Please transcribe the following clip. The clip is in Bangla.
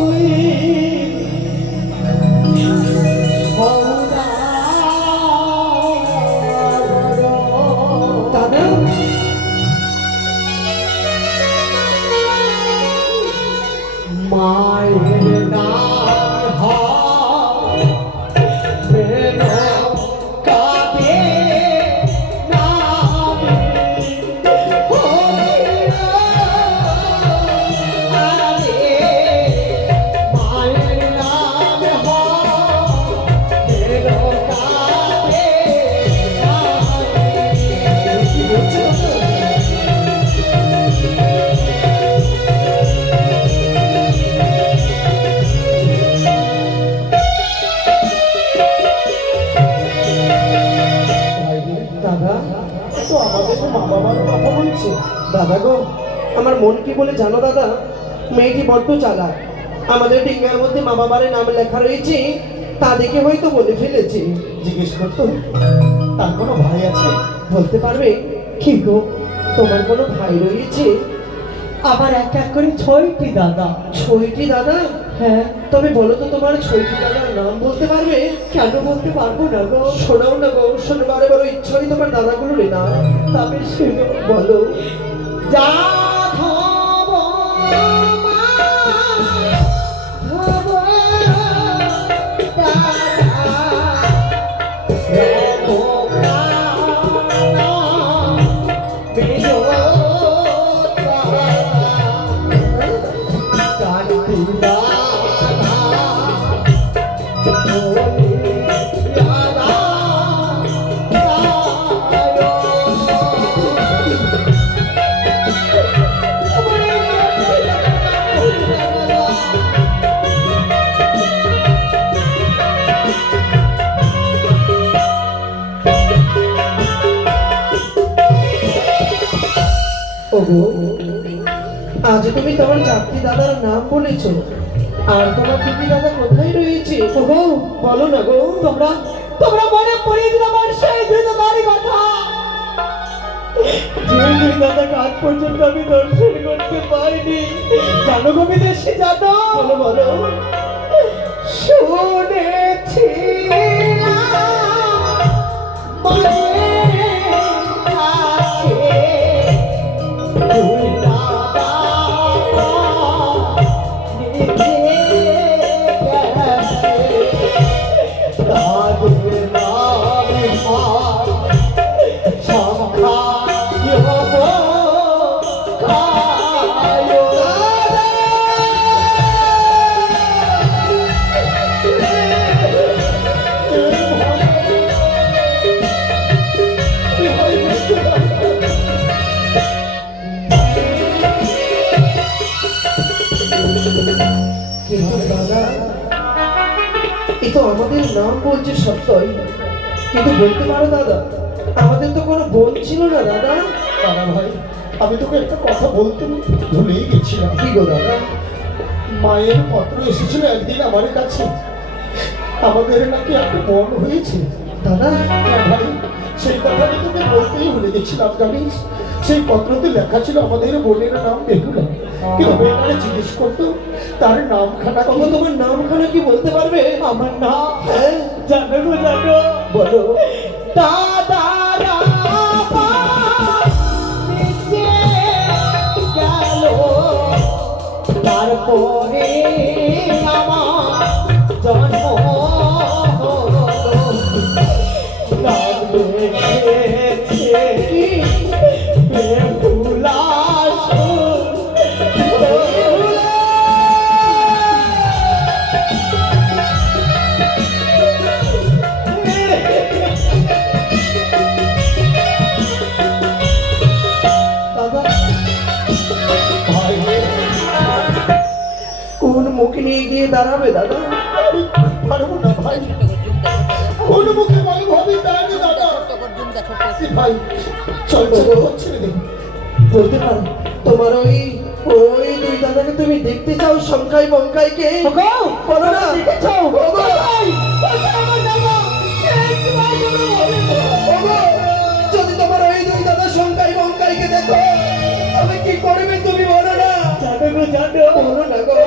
তুই দাদা মায়ের নাম কাবে দাদা গো আমার মন কি বলে জানো দাদা মেয়েটি বড্ড চালাক আমাদের ডিঙ্গার মধ্যে মা বাবার নাম লেখা রয়েছে তা দেখে হয়তো বলে ফেলেছে জিজ্ঞেস করতো তার কোনো ভাই আছে বলতে পারবে কি গো তোমার কোনো ভাই রয়েছে আমার এক এক করে 6টি দাদা। 6টি দাদা? হ্যাঁ। তবে বলো তো তোমার 6টি দাদার নাম বলতে পারবে? কেন বলতে পারবো না গো? শোনাও না গো, শোনবারে বড় ইচ্ছা হয় তোমার দাদাগুলো রে না। তবে শুনো, বলো। আজ তুমি তোমার 4টি দাদার নাম বলেছ আর তোমার 2টি দাদা কোথায় রয়েছে? ওগো বলো না গো। তোমরা মনে পড়িয়ে দিল আমার সেই 2 দাদারই কথা, যে 2 দাদাকে আজ পর্যন্ত আমি দর্শন করতে পারিনি। জানো গো বিদেশি জানো? বলো বলো। শুনেছি আমাদের নাম বলছে সত্যই, কিন্তু বলতে পারো দাদা আমাদের তো কোনো বোন ছিল না। দাদা দাদা ভাই আমি তোকে একটা কথা বলতে ভুলেই গেছিলাম। কি গো দাদা? মায়ের পত্র এসেছিল একদিন আমার কাছে, আমাদের নাকি একটা বোন হয়েছে। দাদা হ্যাঁ ভাই, সেই কথা আমি তোকে বলতেই ভুলে গেছিলাম। জানিস সেই পত্রতে লেখা ছিল আমাদের বোনের নাম বেহুলা, কিন্তু বেহুলা জিজ্ঞেস করতো তার নামখানা কি। তোমার নামখানা কি বলতে পারবে? আমার নাম জানো গো, জানো? বলো। দাদা তারপরে আমার জন্ম মুখে নিয়ে গিয়ে দাঁড়াবে দাদা? পারবো না ভাই, কোন মুখে ভাই ভাবি দাঁড়াবে দাদা। ভাই চল চল ছেড়ে দে। বলতে পারো তোমার ওই 2 দাদাকে তুমি দেখতে চাও? সংখ্যায় বঙ্কাইকে বলো না। যদি তোমার ওই 2 দাদা সংখ্যায় বঙ্কাইকে দেখো তবে কি করবে তুমি বলো না? জানো গো, জানো? বলো না গো।